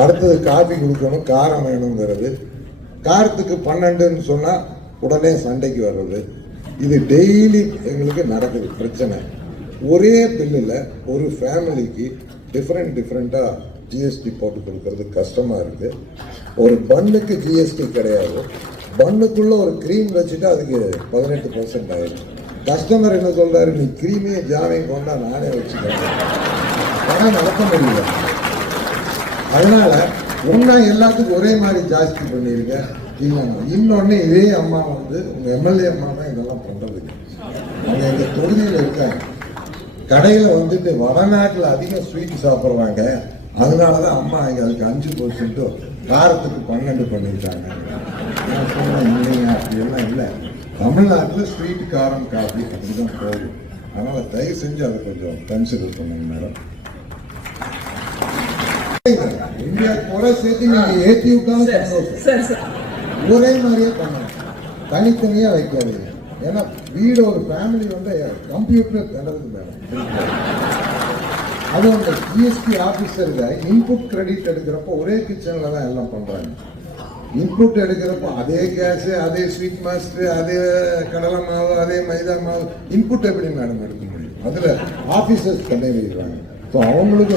அடுத்தது காபி கொடுக்கணும், காரம் வேணுங்கிறது. காரத்துக்கு 12ன்னு சொன்னா உடனே சண்டைக்கு வர்றது. இது டெய்லி எங்களுக்கு நடக்குது பிரச்சனை. ஒரே பில்லுல ஒரு ஃபேமிலிக்கு டிஃப்ரெண்டா ஜிஎஸ்டி போட்டு கொடுக்கறது கஷ்டமா இருக்கு. ஒரு பண்ணுக்கு ஜிஎஸ்டி கிடையாது. பண்ணுக்குள்ள ஒரு கிரீம் வச்சுட்டு அதுக்கு 18% ஆயிடும். கஸ்டமர் என்ன சொல்றாரு, நீ கிரீமே ஜாமையும் கொண்டா நானே வச்சுக்கிறேன். பணம் நடத்த முடியல. அதனால ஒன்னா எல்லாத்துக்கும் ஒரே மாதிரி ஜாஸ்தி பண்ணிருங்க. இன்னொன்னு இதே அம்மா உங்க எம்எல்ஏ அம்மா தான் இதெல்லாம் பண்றது. அவங்க எங்க தொகுதியில் இருக்காங்க. கடையில வந்துட்டு வடநாட்டுல அதிகம் ஸ்வீட் சாப்பிடுறாங்க. அதனாலதான் அம்மா இங்க அதுக்கு 5% காரத்துக்கு 12 பண்ணிருக்காங்க. நான் சொன்னேன் இல்லைங்க, அப்படியெல்லாம் இல்லை. தமிழ்நாட்டில் ஸ்வீட், காரம், காஃபி அப்படிதான் போகுது. அதனால தயவு செஞ்சு அதை கொஞ்சம் கன்சிடர் பண்ணுங்க மேடம். இந்தியா குறை சேர்த்து நீங்க ஏற்றி விட்டாலும் சந்தோஷம். ஒரே மாதிரியே பண்ணணும், தனித்தனியா வைக்காதீங்க. ஏன்னா வீடு ஒரு ஃபேமிலி வந்து கம்ப்யூட்டர் தண்டது மேடம். அது அந்த ஜிஎஸ்டி ஆபீசருக்கு இன்புட் கிரெடிட் எடுக்கிறப்ப ஒரே கிச்சன்ல தான் எல்லாம் பண்றாங்க. இன்புட் எடுக்கிறப்போ அதே கேஸ், அதே ஸ்வீட் மாஸ்டர், அதே கடலை மாவு, அதே மைதா மாவு, இன்புட் எப்படி மேடம் எடுக்க முடியும்? அதுல ஆபீசர்ஸ் பண்ணி வைக்கிறாங்க. அவங்களுக்கு